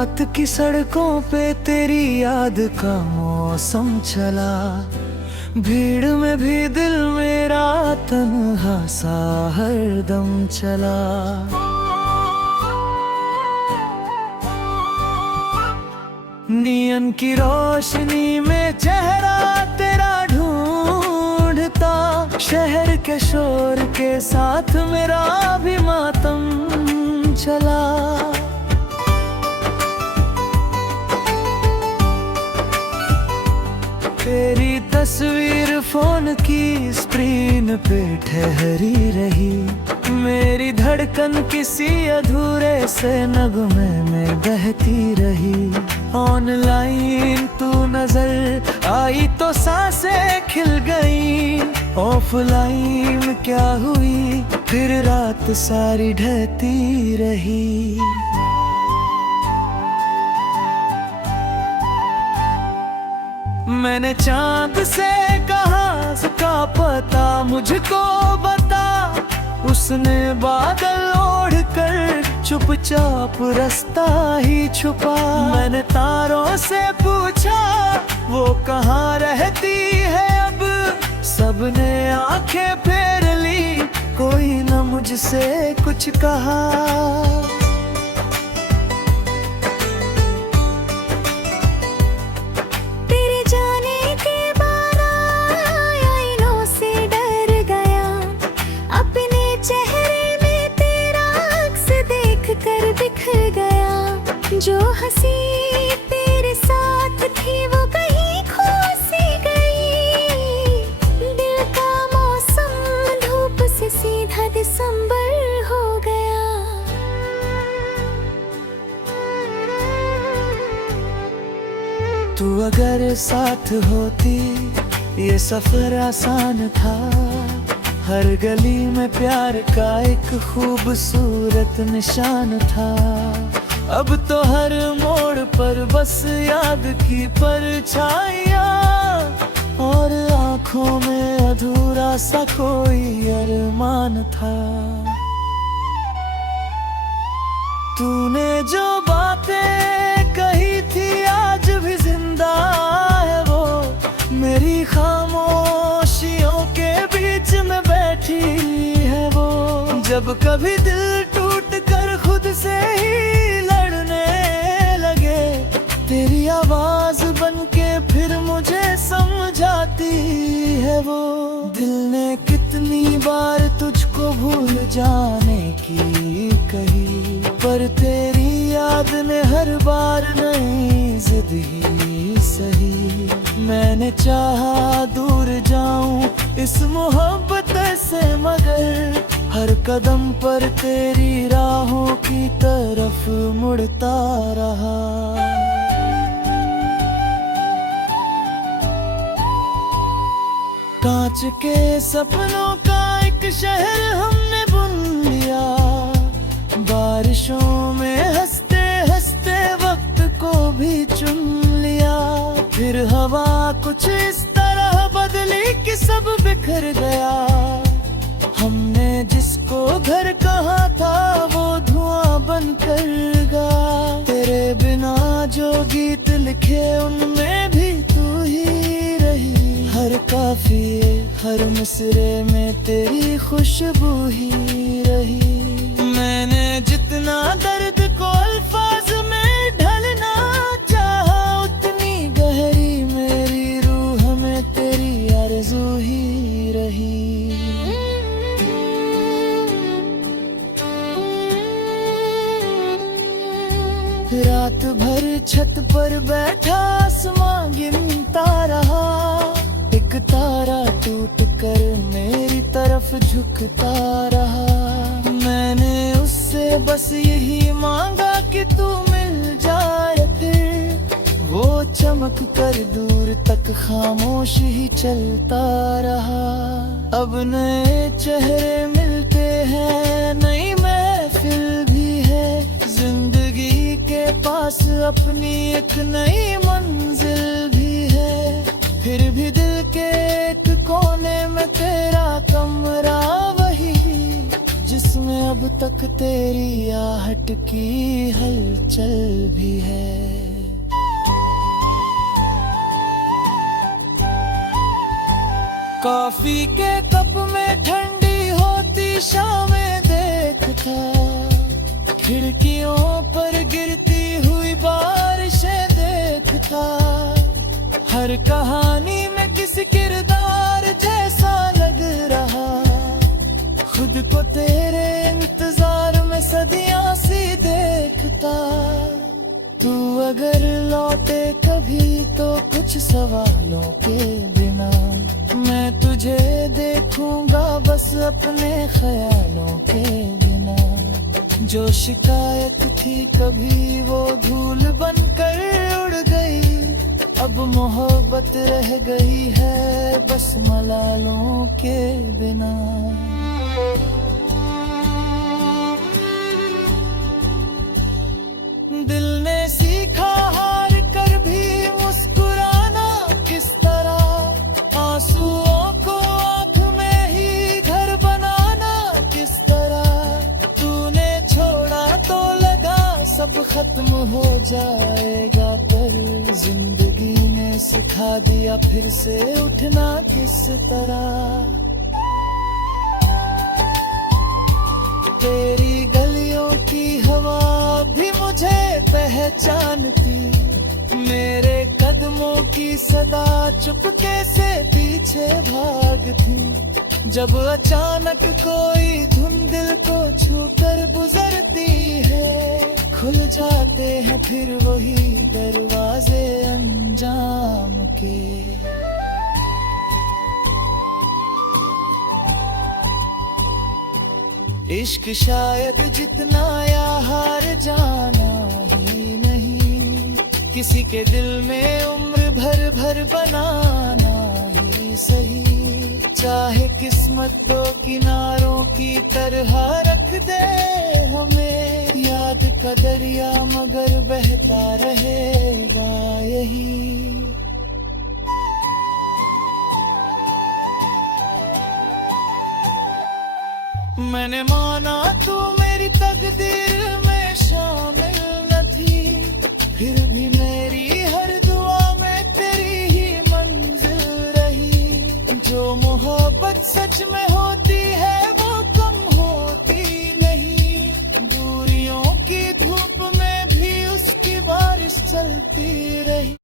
रात की सड़कों पे तेरी याद का मौसम चला, भीड़ में भी दिल मेरा तन्हा सा हरदम चला। नियन की रोशनी में चेहरा तेरा ढूंढता, शहर के शोर के साथ मेरा भी मातम चला। तेरी तस्वीर फोन की स्क्रीन पे ठहरी रही, मेरी धड़कन किसी अधूरे से नगमे में बहती रही। ऑनलाइन तू नजर आई तो सांसें खिल गई, ऑफलाइन क्या हुई फिर रात सारी ढहती रही। मैंने चांद से कहा इसका पता मुझको बता, उसने बादल ओढ़ कर चुपचाप रास्ता ही छुपा। मैंने तारों से पूछा वो कहाँ रहती है अब, सबने आंखें फेर ली कोई न मुझसे कुछ कहा। जो हंसी तेरे साथ थी वो कहीं खो सी गई, दिल का मौसम धूप से सीधा दिसंबर हो गया। तू अगर साथ होती ये सफर आसान था, हर गली में प्यार का एक खूबसूरत निशान था। अब तो हर मोड़ पर बस याद की परछाइयाँ, और आँखों में अधूरा सा कोई अरमान था। तूने जो बातें कही थी आज भी जिंदा है वो, मेरी खामोशियों के बीच में बैठी है वो। जब कभी दिल टूट कर खुद से ही तेरी आवाज बनके फिर मुझे समझाती है वो। दिल ने कितनी बार तुझको भूल जाने की कही, पर तेरी याद ने हर बार नई जिद ही सही। मैंने चाहा दूर जाऊं इस मोहब्बत से, मगर हर कदम पर तेरी राहों की तरफ मुड़ता रहा। कांच के सपनों का एक शहर हमने बुन लिया, बारिशों में हंसते हंसते वक्त को भी चुन लिया। फिर हवा कुछ इस तरह बदली कि सब बिखर गया, हमने जिसको घर कहा था वो धुआं बनकर गा। तेरे बिना जो गीत लिखे उनमें भी तू ही रही, हर काफिए हर मिसरे में तेरी खुशबू ही रही। मैंने जितना दर्द को अल्फाज में ढलना चाहा, उतनी गहरी मेरी रूह में तेरी आरज़ू ही रही। रात भर छत पर बैठा आसमां गिनता रहा, एक तारा टूट कर मेरी तरफ झुकता रहा। मैंने उससे बस यही मांगा कि तू मिल जाए फिर, वो चमक कर दूर तक खामोश ही चलता रहा। अब नए चेहरे मिलते हैं, नई महफिल भी है, जिंदगी के पास अपनी एक नई मंजिल भी है। फिर भी दिल के एक कोने में तेरा कमरा वही, जिसमें अब तक तेरी आहट की हलचल भी है। कॉफी के कप में ठंडी होती शामें देखता, खिड़कियों पर गिरती हुई बारिशें देखता, हर कहानी में किसी किरदार जैसा लग रहा, खुद को तेरे इंतजार में सदियां सी देखता। तू अगर लौटे कभी तो कुछ सवालों के बिना, मैं तुझे देखूंगा बस अपने ख्यालों के बिना। जो शिकायत थी कभी वो धूल बनकर उड़ गई, अब मोहब्बत रह गई है बस मलालों के बिना। दिल ने सीखा हार कर भी मुस्कुराना किस तरह, आंसुओं को आंख में ही घर बनाना किस तरह। तूने छोड़ा तो लगा सब खत्म हो जाएगा, पर जिंदगी ने सिखा दिया फिर से उठना किस तरह। तेरी गलियों की हवा भी मुझे पहचानती, मेरे कदमों की सदा चुपके से पीछे भागती। जब अचानक कोई धुन दिल को छूकर गुजरती है, खुल जाते हैं फिर वही दरवाजे अंजाम के। इश्क शायद जितना या हार जाना ही नहीं, किसी के दिल में उम्र भर भर बनाना ही सही। चाहे किस्मत तो किनारों की तरह रख दे हमें, याद का दरिया मगर बहता रहेगा यही। मैंने माना तू मेरी तकदीर में शामिल न थी, फिर भी मेरी हर दुआ में तेरी ही मंजिल रही। जो मोहब्बत सच में